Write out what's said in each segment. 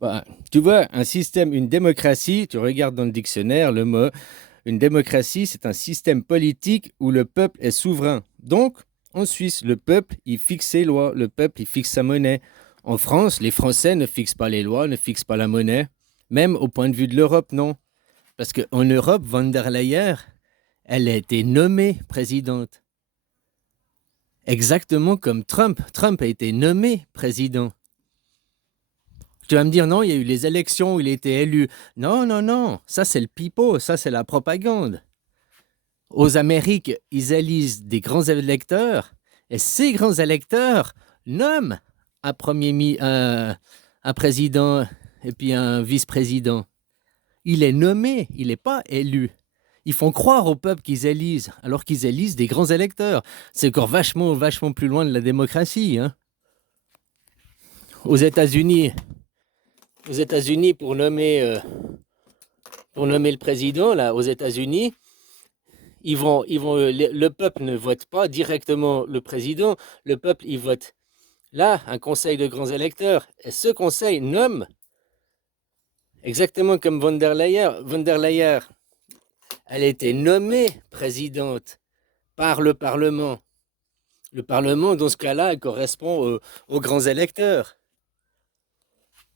Bah, tu vois, un système, une démocratie, tu regardes dans le dictionnaire le mot, une démocratie, c'est un système politique où le peuple est souverain. Donc, en Suisse, le peuple, il fixe ses lois, le peuple, il fixe sa monnaie. En France, les Français ne fixent pas les lois, ne fixent pas la monnaie. Même au point de vue de l'Europe, non. Parce qu'en Europe, von der Leyen, elle a été nommée présidente. Exactement comme Trump. Trump a été nommé président. Tu vas me dire, non, il y a eu les élections où il a été élu. Non, non, non, ça c'est le pipeau, ça c'est la propagande. Aux Amériques, ils élisent des grands électeurs, et ces grands électeurs nomment un un président et puis un vice-président. Il est nommé, il n'est pas élu. Ils font croire au peuple qu'ils élisent, alors qu'ils élisent des grands électeurs. C'est encore vachement, vachement plus loin de la démocratie, hein. Aux États-Unis, aux États-Unis pour nommer le président, là, aux États-Unis, le peuple ne vote pas directement le président, le peuple, il vote là, un conseil de grands électeurs. Et ce conseil nomme, exactement comme von der Leyen, elle a été nommée présidente par le Parlement. Le Parlement, dans ce cas-là, correspond aux grands électeurs.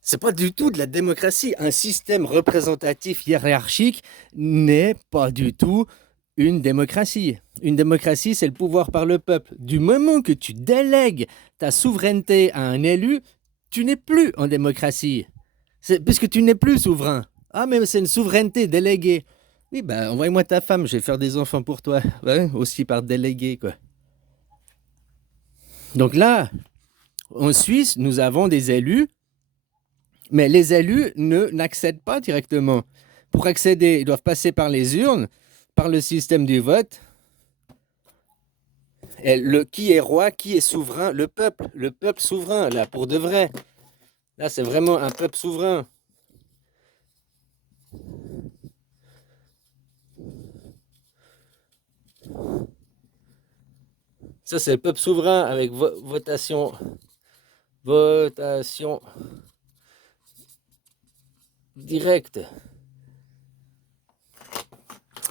C'est pas du tout de la démocratie. Un système représentatif hiérarchique n'est pas du tout une démocratie. Une démocratie, c'est le pouvoir par le peuple. Du moment que tu délègues ta souveraineté à un élu, tu n'es plus en démocratie. Puisque tu n'es plus souverain. Ah, mais c'est une souveraineté déléguée. Oui, ben, envoie-moi ta femme, je vais faire des enfants pour toi. Ouais, aussi par délégué, quoi. Donc là, en Suisse, nous avons des élus, mais les élus n'accèdent pas directement. Pour accéder, ils doivent passer par les urnes, par le système du vote. Et qui est roi, qui est souverain? Le peuple souverain, là, pour de vrai. Là, c'est vraiment un peuple souverain. Ça, c'est le peuple souverain avec votation directe.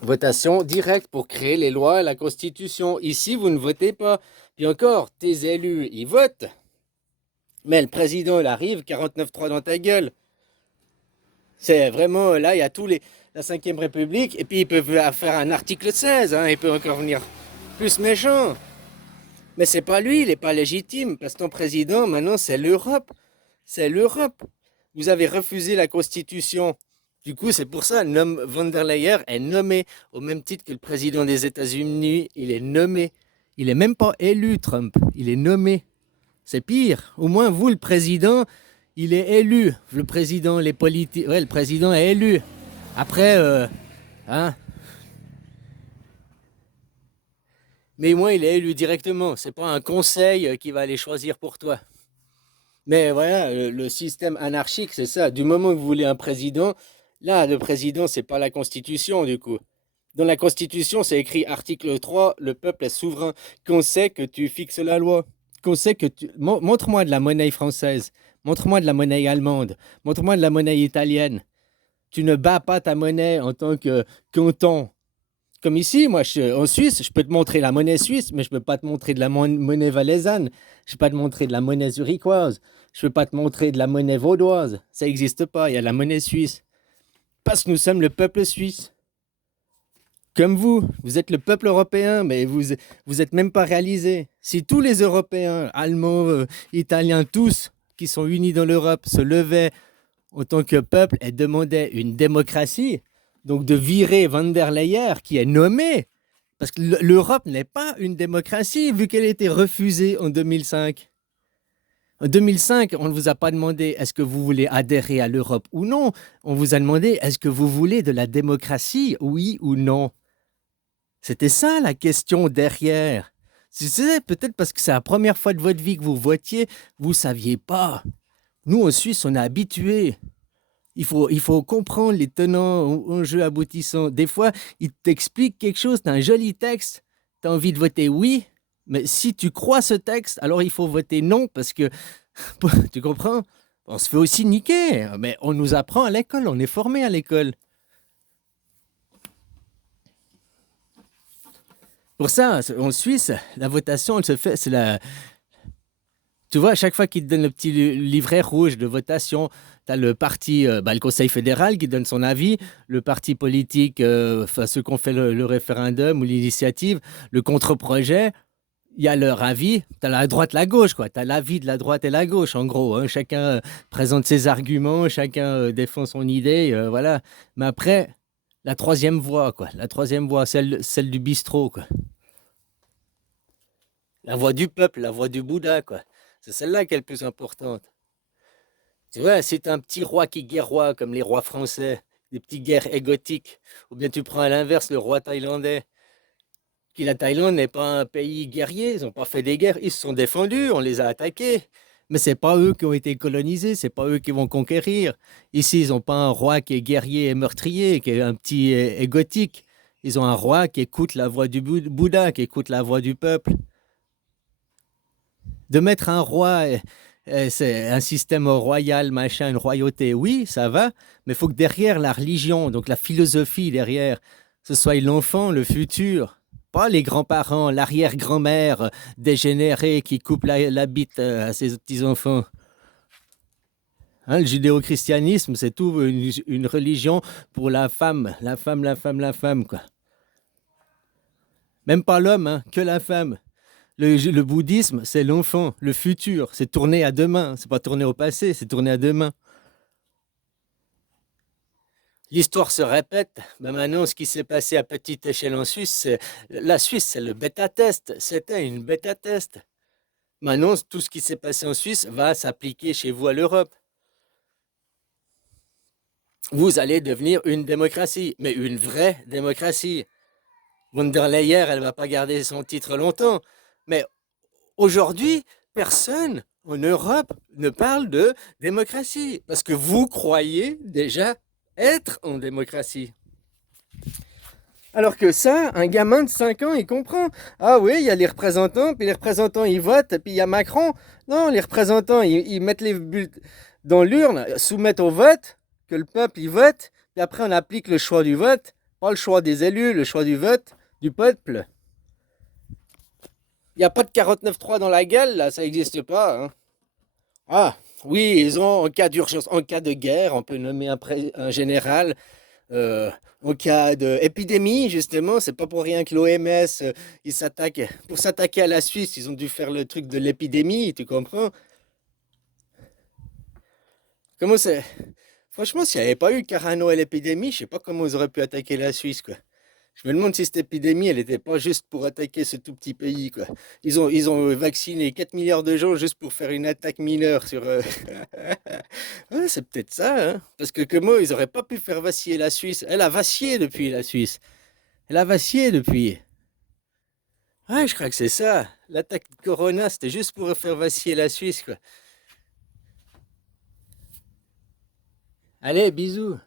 Votation directe pour créer les lois et la constitution. Ici, vous ne votez pas. Puis encore, tes élus, ils votent. Mais le président, il arrive, 49-3 dans ta gueule. C'est vraiment, là, il y a la 5ème République, et puis ils peuvent faire un article 16, hein, il peut encore venir plus méchant. Mais c'est pas lui, il n'est pas légitime, parce que ton président, maintenant, c'est l'Europe. C'est l'Europe. Vous avez refusé la Constitution. Du coup, c'est pour ça, von der Leyen est nommé, au même titre que le président des États-Unis, il est nommé. Il n'est même pas élu, Trump, il est nommé. C'est pire. Au moins, vous, le président, il est élu. Le président, les politiques. Ouais, le président est élu. Après, hein. Mais moi, il est élu directement. C'est pas un conseil qui va aller choisir pour toi. Mais voilà, le système anarchique, c'est ça. Du moment que vous voulez un président, là, le président, c'est pas la Constitution, du coup. Dans la Constitution, c'est écrit article 3, le peuple est souverain. Qu'on sait que tu fixes la loi. Qu'on sait que tu... Montre-moi de la monnaie française. Montre-moi de la monnaie allemande. Montre-moi de la monnaie italienne. Tu ne bats pas ta monnaie en tant que canton. Comme ici, moi, en Suisse, je peux te montrer la monnaie suisse, mais je ne peux pas te montrer de la monnaie valaisanne. Je ne peux pas te montrer de la monnaie zurichoise. Je ne peux pas te montrer de la monnaie vaudoise. Ça n'existe pas. Il y a la monnaie suisse. Parce que nous sommes le peuple suisse. Comme vous êtes le peuple européen, mais vous êtes même pas réalisé. Si tous les Européens, Allemands, Italiens, tous qui sont unis dans l'Europe se levaient en tant que peuple et demandaient une démocratie, donc de virer van der Leyen, qui est nommée, parce que l'Europe n'est pas une démocratie vu qu'elle a été refusée en 2005. En 2005, on ne vous a pas demandé est-ce que vous voulez adhérer à l'Europe ou non. On vous a demandé est-ce que vous voulez de la démocratie, oui ou non. C'était ça la question derrière. C'est peut-être parce que c'est la première fois de votre vie que vous votiez, vous ne saviez pas. Nous, en Suisse, on est habitués. Il faut comprendre les tenants, enjeux, aboutissants. Des fois, ils t'expliquent quelque chose, tu as un joli texte, tu as envie de voter oui, mais si tu crois ce texte, alors il faut voter non parce que, tu comprends? on se fait aussi niquer. Mais on nous apprend à l'école, on est formé à l'école. Pour ça, en Suisse, la votation, elle se fait, c'est la, tu vois, à chaque fois qu'ils te donnent le petit livret rouge de votation, tu as le parti, le Conseil fédéral qui donne son avis, le parti politique, enfin ceux qui ont fait le référendum ou l'initiative, le contre-projet, il y a leur avis, tu as la droite, la gauche, quoi. Tu as l'avis de la droite et la gauche, en gros, hein. Chacun présente ses arguments, chacun défend son idée, voilà. Mais après, la troisième voie, quoi. La troisième voie, celle du bistrot, quoi. La voix du peuple, la voix du Bouddha, quoi. C'est celle-là qui est le plus importante. Tu vois, si t'as un petit roi qui guerroie, comme les rois français, des petites guerres égotiques, ou bien tu prends à l'inverse le roi thaïlandais, qui la Thaïlande n'est pas un pays guerrier, ils n'ont pas fait des guerres, ils se sont défendus, on les a attaqués. Mais c'est pas eux qui ont été colonisés, c'est pas eux qui vont conquérir. Ici, ils n'ont pas un roi qui est guerrier et meurtrier, qui est un petit égotique. Ils ont un roi qui écoute la voix du Bouddha, qui écoute la voix du peuple. De mettre un roi, c'est un système royal, machin, une royauté, oui, ça va, mais il faut que derrière la religion, donc la philosophie derrière, ce soit l'enfant, le futur, pas les grands-parents, l'arrière-grand-mère dégénérée qui coupe la bite à ses petits-enfants. Hein, le judéo-christianisme, c'est tout une religion pour la femme, la femme, la femme, la femme, quoi. Même pas l'homme, hein, que la femme. Le bouddhisme, c'est l'enfant, le futur. C'est tourné à demain. C'est pas tourné au passé, c'est tourné à demain. L'histoire se répète. Ben maintenant, ce qui s'est passé à petite échelle en Suisse, la Suisse, c'est le bêta-test. C'était une bêta-test. Maintenant, tout ce qui s'est passé en Suisse va s'appliquer chez vous à l'Europe. Vous allez devenir une démocratie, mais une vraie démocratie. Von der Leyen, elle ne va pas garder son titre longtemps. Mais aujourd'hui, personne en Europe ne parle de démocratie, parce que vous croyez déjà être en démocratie. Alors que ça, un gamin de 5 ans, il comprend. Ah oui, il y a les représentants, puis les représentants, ils votent, puis il y a Macron. Non, les représentants, ils mettent les bulletins dans l'urne, soumettent au vote, que le peuple, il vote, puis après, on applique le choix du vote, pas le choix des élus, le choix du vote, du peuple. Il n'y a pas de 49.3 dans la gueule, là, ça n'existe pas. Hein. Ah, oui, ils ont, en cas d'urgence, en cas de guerre, on peut nommer un général. Euh, En cas d'épidémie, justement, c'est pas pour rien que l'OMS, ils s'attaquent. Pour s'attaquer à la Suisse, ils ont dû faire le truc de l'épidémie, tu comprends? Comment c'est? Franchement, s'il n'y avait pas eu Carano et l'épidémie, je sais pas comment ils auraient pu attaquer la Suisse, quoi. Je me demande si cette épidémie, elle n'était pas juste pour attaquer ce tout petit pays, quoi. Ils ont vacciné 4 milliards de gens juste pour faire une attaque mineure sur... Ouais, c'est peut-être ça, hein. Parce que comment ils n'auraient pas pu faire vaciller la Suisse? Elle a vacillé depuis, la Suisse. Elle a vacillé depuis. Ouais, je crois que c'est ça. L'attaque de Corona, c'était juste pour faire vaciller la Suisse, quoi. Allez, bisous.